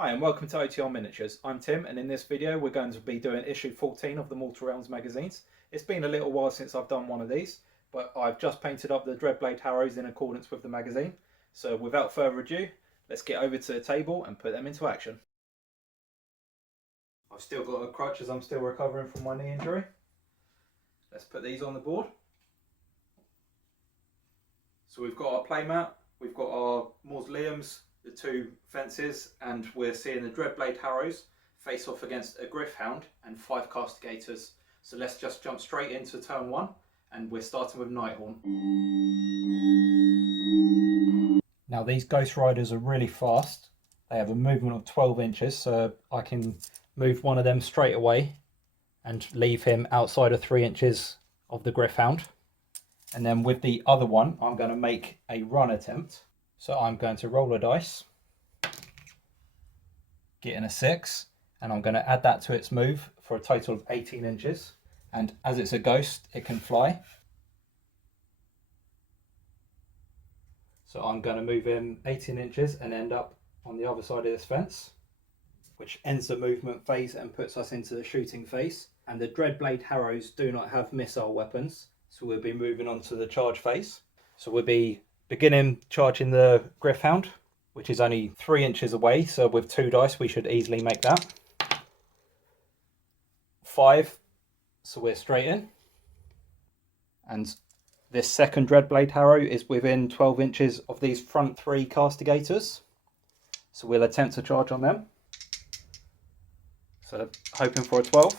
Hi and welcome to OTR Miniatures. I'm Tim, and in this video we're going to be doing issue 14 of the Mortal Realms magazines. It's been a little while since I've done one of these, but I've just painted up the Dreadblade Harrows in accordance with the magazine. So without further ado, let's get over to the table and put them into action. I've still got a crutch as I'm still recovering from my knee injury. Let's put these on the board. So we've got our playmat, we've got our mausoleums, the two fences, and we're seeing the Dreadblade Harrows face off against a Gryph Hound and 5 Castigators. So let's just jump straight into turn 1, and we're starting with Nighthaunt. Now these Ghost Riders are really fast. They have a movement of 12 inches, so I can move one of them straight away and leave him outside of 3 inches of the Gryph Hound. And then with the other one, I'm going to make a run attempt. So I'm going to roll a dice, getting a 6, and I'm going to add that to its move for a total of 18 inches. And as it's a ghost, it can fly. So I'm going to move him 18 inches and end up on the other side of this fence, which ends the movement phase and puts us into the shooting phase. And the Dreadblade Harrows do not have missile weapons, so we'll be moving on to the charge phase. So we'll be beginning charging the Gryph Hound, which is only 3 inches away, so with 2 dice we should easily make that. 5, so we're straight in. And this second Dreadblade Harrow is within 12 inches of these front 3 Castigators, so we'll attempt to charge on them. So hoping for a 12.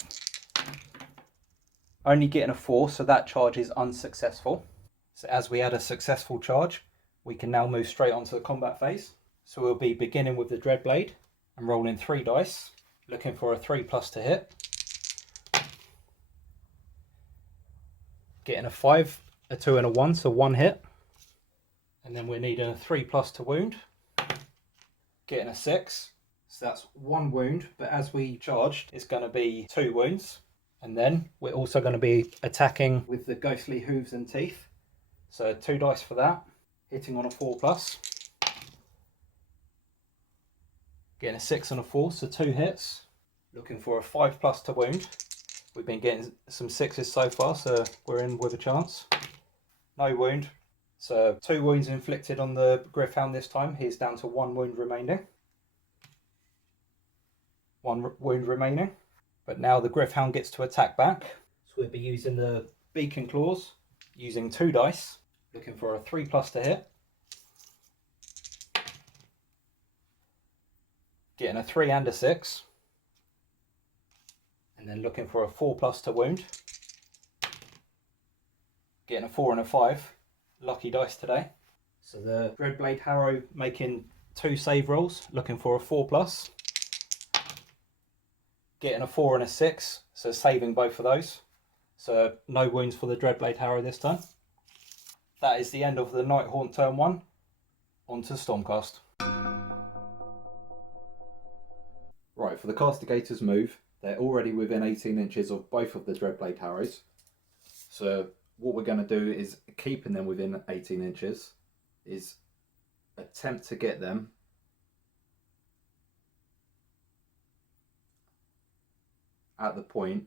Only getting a 4, so that charge is unsuccessful. So as we had a successful charge, we can now move straight onto the combat phase. So we'll be beginning with the Dreadblade and rolling 3 dice, looking for a 3+ to hit. Getting a 5, a 2 and a 1, so 1 hit. And then we're needing a 3+ to wound. Getting a 6, so that's 1 wound, but as we charged, it's going to be 2 wounds. And then we're also going to be attacking with the ghostly hooves and teeth. So 2 dice for that, hitting on a 4+. Getting a 6 and a 4, so 2 hits. Looking for a 5+ to wound. We've been getting some 6s so far, so we're in with a chance. No wound. So 2 wounds inflicted on the Gryph Hound this time. He's down to 1 wound remaining. 1 wound remaining. But now the Gryph Hound gets to attack back. So we'll be using the Beacon Claws, using 2 dice. Looking for a 3+ to hit. Getting a 3 and a 6. And then looking for a 4+ to wound. Getting a 4 and a 5. Lucky dice today. So the Dreadblade Harrow making 2 save rolls. Looking for a 4+. Getting a 4 and a 6. So saving both of those. So no wounds for the Dreadblade Harrow this time. That is the end of the Nighthaunt turn 1. On to Stormcast. Right, for the Castigators move, they're already within 18 inches of both of the Dreadblade Harrows. So what we're going to do is, keeping them within 18 inches, is attempt to get them at the point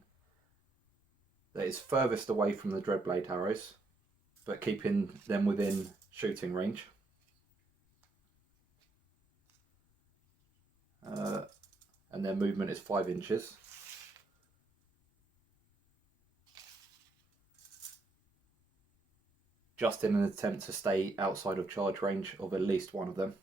that is furthest away from the Dreadblade Harrows, but keeping them within shooting range. And their movement is 5 inches. Just in an attempt to stay outside of charge range of at least one of them.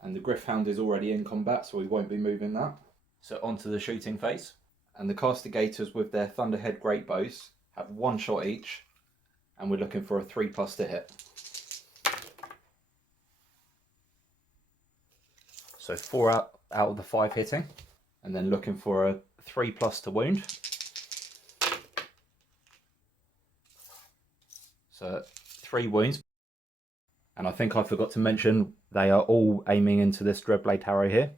And the Gryph Hound is already in combat, so we won't be moving that. So onto the shooting phase. And the Castigators with their Thunderhead Great Bows have 1 shot each, and we're looking for a 3+ to hit. So 4 out of the 5 hitting, and then looking for a 3+ to wound. So 3 wounds. And I think I forgot to mention, they are all aiming into this Dreadblade Harrow here.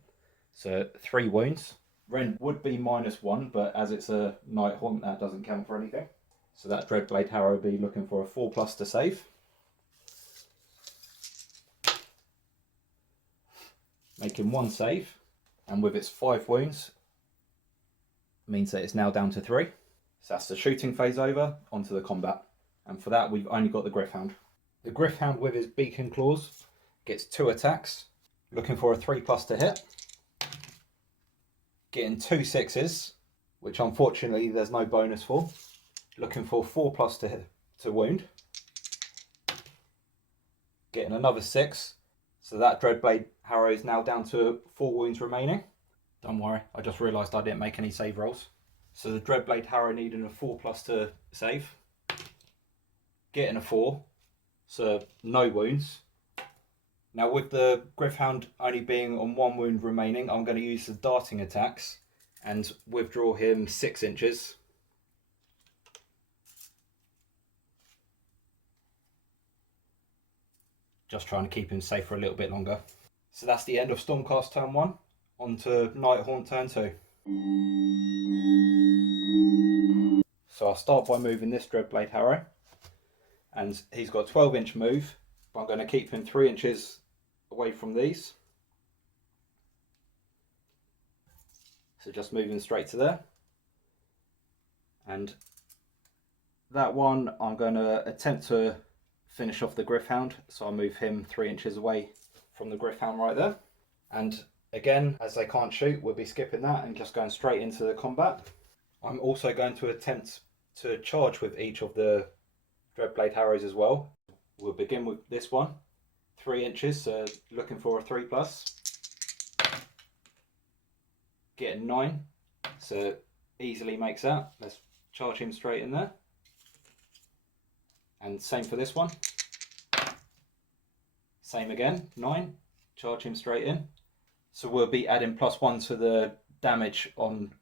So 3 wounds. Rend would be -1, but as it's a Nighthaunt, that doesn't count for anything. So that Dreadblade Harrow will be looking for a 4+ to save. making 1 save, and with its 5 wounds, means that it's now down to 3. So that's the shooting phase over, onto the combat. And for that, we've only got the Gryph Hound. The Gryph Hound with his beak and claws gets 2 attacks, looking for a 3+ to hit, getting 2 6s, which unfortunately there's no bonus for, looking for 4+ to hit, to wound, getting another 6, so that Dreadblade Harrow is now down to 4 wounds remaining. Don't worry, I just realised I didn't make any save rolls. So the Dreadblade Harrow needing a 4+ to save, getting a 4, so no wounds. Now with the Gryph Hound only being on 1 wound remaining, I'm going to use the darting attacks and withdraw him 6 inches. Just trying to keep him safe for a little bit longer. So that's the end of Stormcast Turn 1, on to Nighthaunt Turn 2. So I'll start by moving this Dreadblade Harrow, and he's got a 12-inch move, but I'm going to keep him 3 inches away from these. So just moving straight to there. And that one I'm going to attempt to finish off the Gryph Hound, so I'll move him 3 inches away from the Gryph Hound right there. And again, as they can't shoot, we'll be skipping that and just going straight into the combat. I'm also going to attempt to charge with each of the Dreadblade Harrows as well. We'll begin with this one, 3 inches, so looking for a 3+. Getting 9, so easily makes that. Let's charge him straight in there. And same for this one. Same again, 9, charge him straight in. So we'll be adding +1 to the damage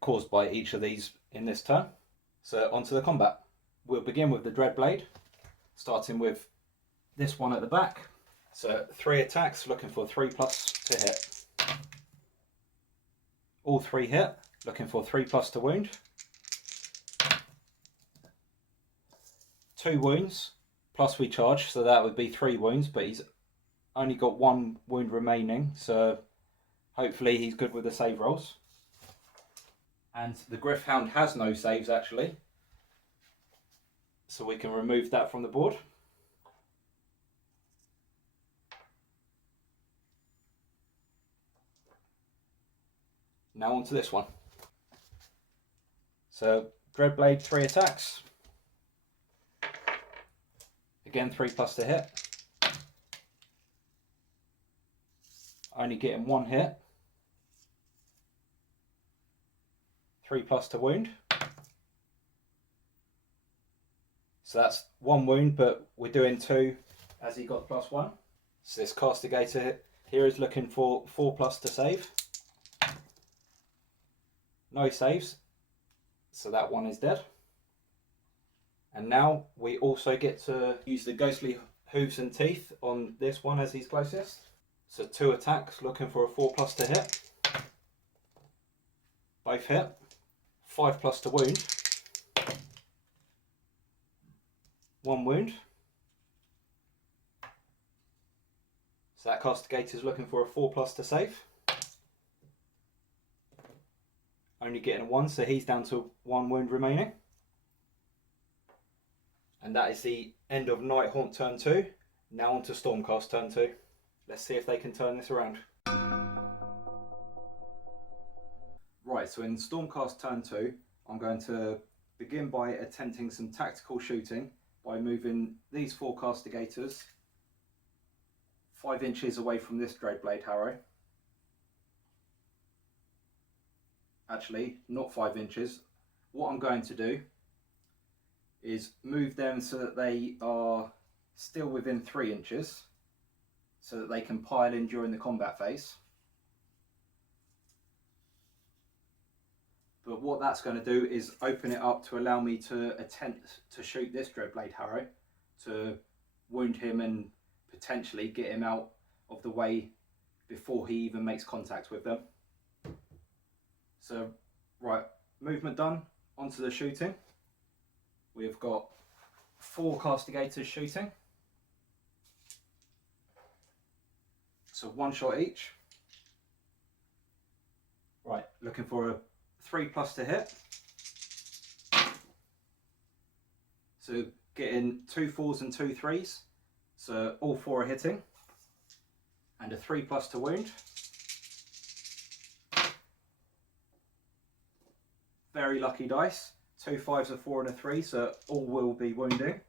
caused by each of these in this turn. So onto the combat. We'll begin with the Dreadblade, starting with this one at the back. So 3 attacks, looking for 3+ to hit. All 3 hit, looking for 3+ to wound. 2 wounds, plus we charge, so that would be 3 wounds, but he's only got 1 wound remaining, so hopefully he's good with the save rolls. And the Gryph Hound has no saves actually, so we can remove that from the board. Now on to this one. So Dreadblade, 3 attacks. Again, 3+ to hit. Only getting 1 hit. 3+ to wound. So that's 1 wound, but we're doing 2 as he got +1. So this Castigator here is looking for 4+ to save. No saves, so that one is dead. And now we also get to use the Ghostly Hooves and Teeth on this one as he's closest. So 2 attacks, looking for a 4+ to hit. Both hit. 5+ to wound. 1 wound. So that Castigator is looking for a 4+ to save. Only getting a 1, so he's down to 1 wound remaining. And that is the end of Nighthaunt Turn 2. Now on to Stormcast Turn 2. Let's see if they can turn this around. Right, so in Stormcast Turn 2, I'm going to begin by attempting some tactical shooting by moving these 4 Castigators 5 inches away from this Dreadblade Harrow. Actually, not 5 inches. What I'm going to do is move them so that they are still within 3 inches, so that they can pile in during the combat phase. But what that's going to do is open it up to allow me to attempt to shoot this Dreadblade Harrow, to wound him and potentially get him out of the way before he even makes contact with them. So, right, movement done, onto the shooting. We've got 4 Castigators shooting. So 1 shot each. Right, looking for a 3+ to hit. So getting 2 4s and 2 3s. So all 4 are hitting. And a 3+ to wound. Very lucky dice. 2 5s, a 4 and a 3, so all will be wounding.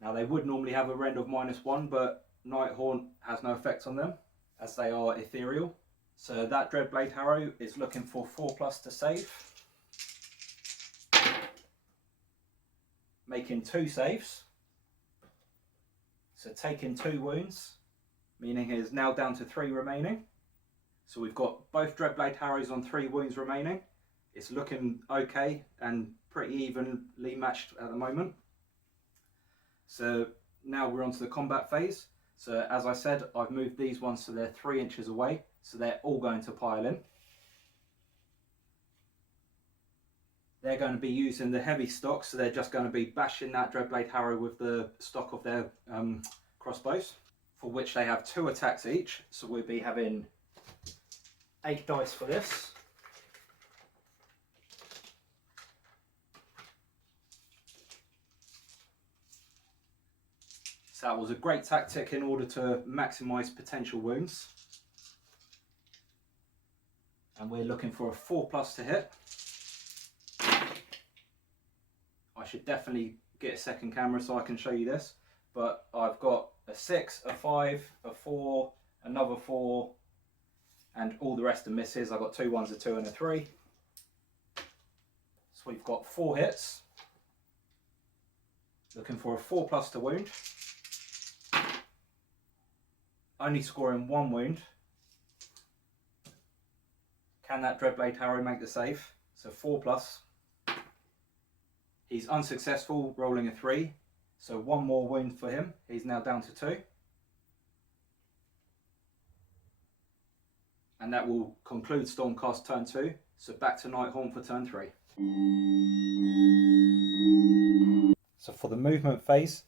Now they would normally have a rend of -1, but Nighthaunt has no effect on them as they are ethereal. So that Dreadblade Harrow is looking for 4+ to save. Making 2 saves. So taking 2 wounds, meaning he is now down to 3 remaining. So we've got both Dreadblade Harrows on 3 wounds remaining. It's looking okay and pretty evenly matched at the moment. So now we're on to the combat phase. So as I said, I've moved these ones so they're 3 inches away. So they're all going to pile in. They're going to be using the heavy stock, so they're just going to be bashing that Dreadblade Harrow with the stock of their crossbows, for which they have 2 attacks each. So we'll be having 8 dice for this. So that was a great tactic in order to maximise potential wounds. And we're looking for a 4+ to hit. I should definitely get a second camera so I can show you this. But I've got a 6, a 5, a 4, another 4, and all the rest are misses. I've got 2 1s, a 2 and a 3. So we've got 4 hits. Looking for a 4+ to wound. Only scoring 1 wound. Can that Dreadblade Harrow make the save? So 4+. He's unsuccessful, rolling a 3. So 1 more wound for him. He's now down to 2. And that will conclude Stormcast turn 2. So back to Nighthaunt for turn 3. So for the movement phase,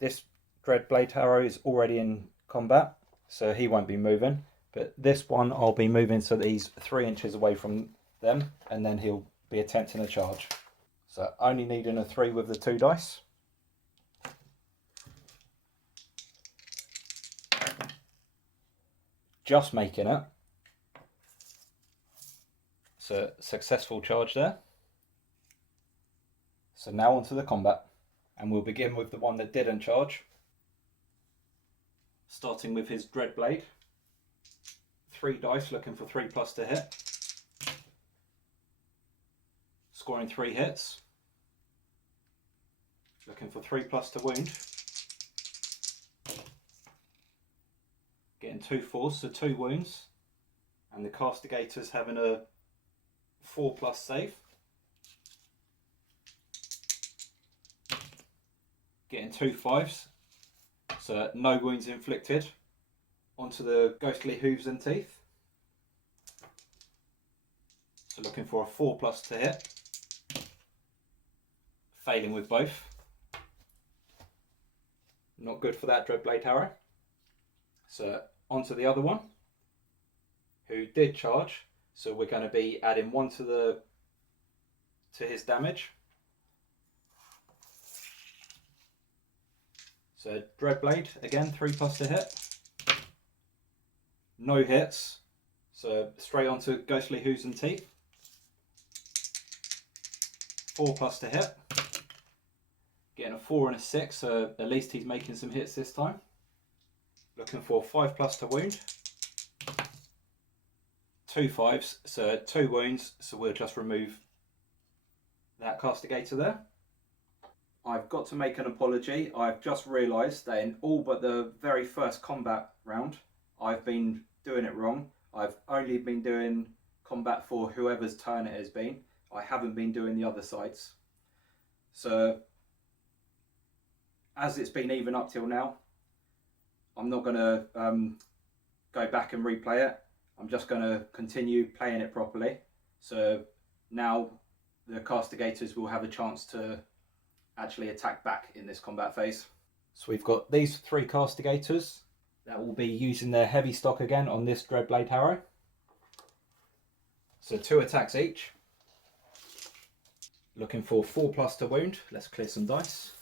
this Dreadblade Harrow is already in combat, so he won't be moving. But this one I'll be moving so that he's 3 inches away from them, and then he'll be attempting a charge. So only needing a 3 with the 2 dice. Just making it. So successful charge there. So now onto the combat. And we'll begin with the one that didn't charge. Starting with his Dreadblade. 3 dice, looking for 3+ to hit. Scoring 3 hits. Looking for 3+ to wound. Getting 2 4s, so 2 wounds. And the Castigators having a 4+ save. Getting 2 5s, so no wounds inflicted. Onto the ghostly hooves and teeth. So looking for a 4+ to hit. Failing with both. Not good for that Dreadblade Harrow. So onto the other one, who did charge. So we're going to be adding 1 to his damage. So Dreadblade again, 3+ to hit. No hits. So straight onto ghostly hooves and teeth. 4+ to hit. Getting a 4 and a 6, so at least he's making some hits this time. Looking for 5+ to wound. 2 5s, so 2 wounds, so we'll just remove that Castigator there. I've got to make an apology. I've just realised that in all but the very first combat round, I've been doing it wrong. I've only been doing combat for whoever's turn it has been. I haven't been doing the other sides. So as it's been even up till now, I'm not going to go back and replay it. I'm just going to continue playing it properly. So now the Castigators will have a chance to actually attack back in this combat phase. So we've got these 3 Castigators that will be using their heavy stock again on this Dreadblade Harrow. So 2 attacks each. Looking for 4+ to wound. Let's clear some dice.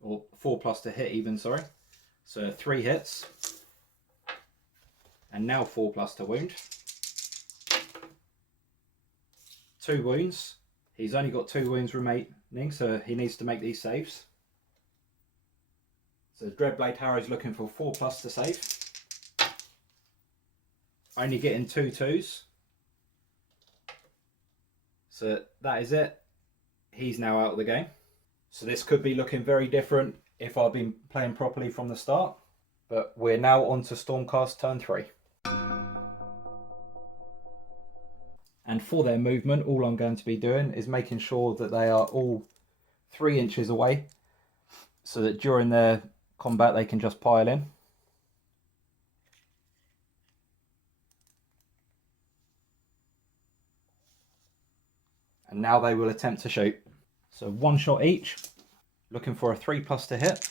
Or 4+ to hit even, sorry. So 3 hits. And now 4+ to wound. 2 wounds. He's only got 2 wounds remaining, so he needs to make these saves. So Dreadblade Harrows looking for 4+ to save. Only getting 2 2s. So that is it. He's now out of the game. So this could be looking very different if I've been playing properly from the start. But we're now on to Stormcast turn 3. And for their movement, all I'm going to be doing is making sure that they are all 3 inches away, so that during their combat they can just pile in. And now they will attempt to shoot. So 1 shot each, looking for a 3+ to hit.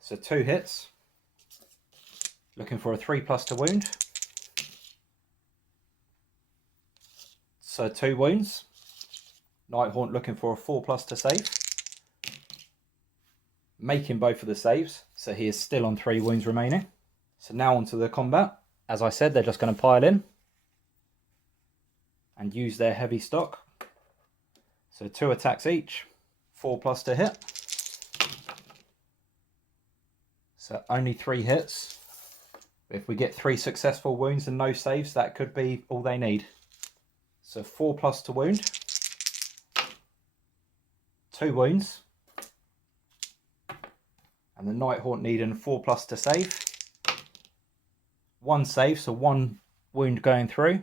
So 2 hits, looking for a 3+ to wound. So 2 wounds. Nighthaunt looking for a 4+ to save. Making both of the saves, so he is still on 3 wounds remaining. So now onto the combat. As I said, they're just going to pile in and use their heavy stock. So 2 attacks each, 4+ to hit. So only 3 hits. If we get 3 successful wounds and no saves, that could be all they need. So 4+ to wound, 2 wounds, and the Nighthaunt needing a 4+ to save. 1 save, so 1 wound going through.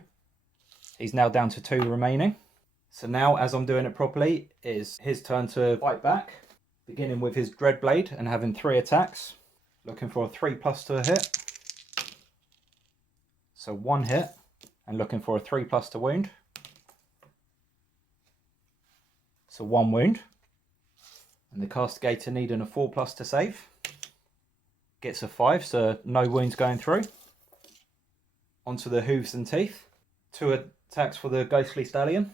He's now down to 2 remaining. So now, as I'm doing it properly, it is his turn to fight back, beginning with his Dreadblade and having 3 attacks. Looking for a 3+ to hit. So 1 hit, and looking for a 3+ to wound. So 1 wound. And the Castigator needing a 4+ to save. Gets a 5, so no wounds going through. Onto the hooves and teeth. 2 attacks for the Ghostly Stallion.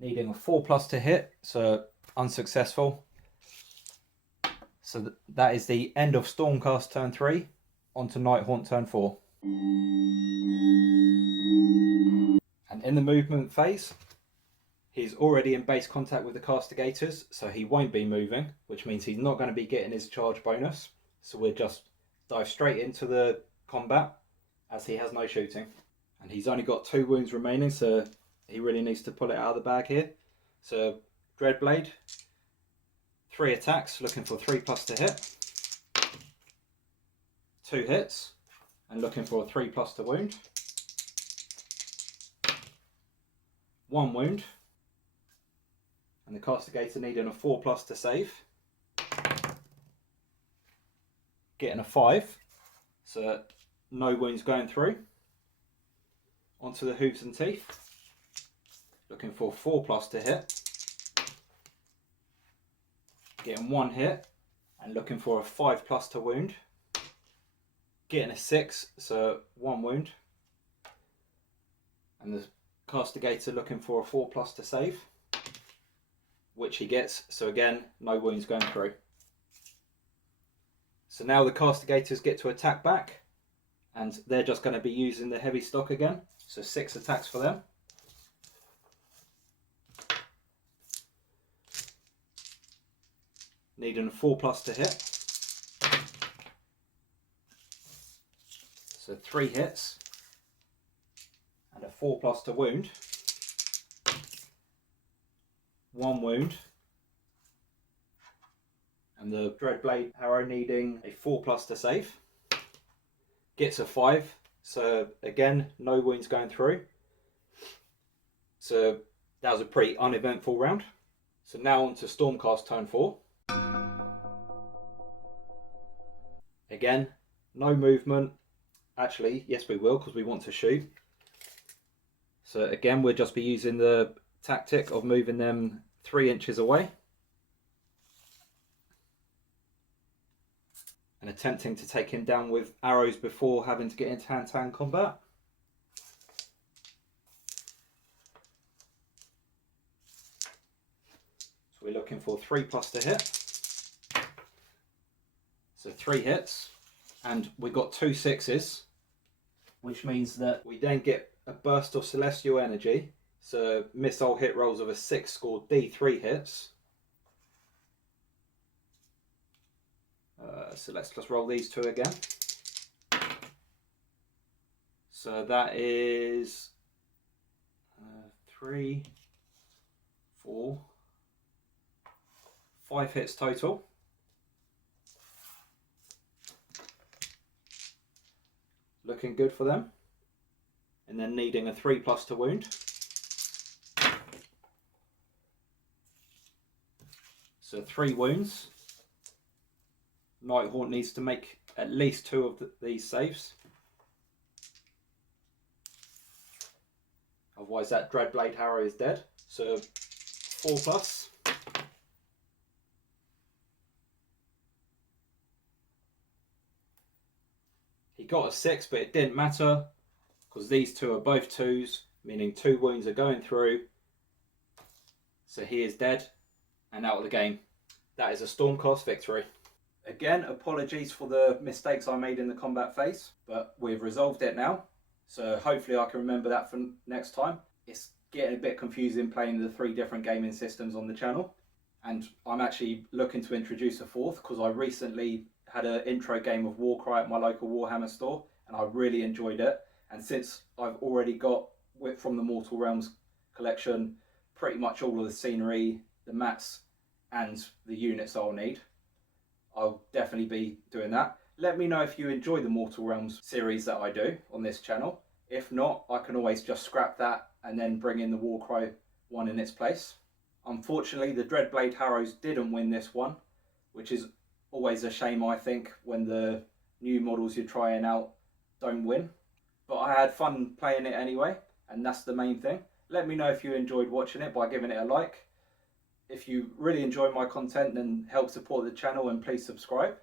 Needing a 4+ to hit, so unsuccessful. So that is the end of Stormcast turn 3. Onto Nighthaunt turn 4. And in the movement phase, he's already in base contact with the Castigators, so he won't be moving, which means he's not going to be getting his charge bonus. So we'll just dive straight into the combat, as he has no shooting. And he's only got 2 wounds remaining, so he really needs to pull it out of the bag here. So Dreadblade, 3 attacks, looking for 3+ to hit. 2 hits, and looking for a 3+ to wound. 1 wound, and the Castigator needing a 4+ to save. Getting a 5, so no wounds going through. Onto the hooves and teeth. Looking for 4+ to hit. Getting 1 hit, and looking for a 5+ to wound. Getting a 6, so 1 wound. And the Castigator looking for a 4+ to save, which he gets, so again, no wounds going through. So now the Castigators get to attack back, and they're just going to be using the heavy stock again, so 6 attacks for them. Needing a 4+ to hit. So 3 hits. And a 4+ to wound. 1 wound. And the Dreadblade Harrow needing a 4+ to save. Gets a 5. So again, no wounds going through. So that was a pretty uneventful round. So now on to Stormcast turn 4. Again, no movement. Actually, yes we will, because we want to shoot. So again, we'll just be using the tactic of moving them 3 inches away. and attempting to take him down with arrows before having to get into hand-to-hand combat. So we're looking for 3+ to hit. So 3 hits, and we got 2 6s, which means that we then get a burst of celestial energy. So missile hit rolls of a 6 score D3 hits. So let's just roll these 2 again. So that is 3, 4, 5 hits total. Looking good for them. And then needing a 3+ to wound. So 3 wounds. Nighthaunt needs to make at least 2 of these saves. Otherwise that Dreadblade Harrow is dead. So 4+. He got a 6, but it didn't matter because these 2 are both 2s, meaning 2 wounds are going through. So he is dead and out of the game. That is a Stormcast victory. Again, apologies for the mistakes I made in the combat phase, but we've resolved it now. So hopefully I can remember that for next time. It's getting a bit confusing playing the 3 different gaming systems on the channel. And I'm actually looking to introduce a 4th because I recently had an intro game of Warcry at my local Warhammer store and I really enjoyed it. And since I've already got, from the Mortal Realms collection, pretty much all of the scenery, the mats and the units I'll need, I'll definitely be doing that. Let me know if you enjoy the Mortal Realms series that I do on this channel. If not, I can always just scrap that and then bring in the Warcry one in its place. Unfortunately, the Dreadblade Harrows didn't win this one, which is always a shame, I think, when the new models you're trying out don't win. But I had fun playing it anyway, and that's the main thing. Let me know if you enjoyed watching it by giving it a like. If you really enjoy my content, then help support the channel and please subscribe.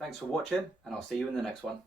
Thanks for watching, and I'll see you in the next one.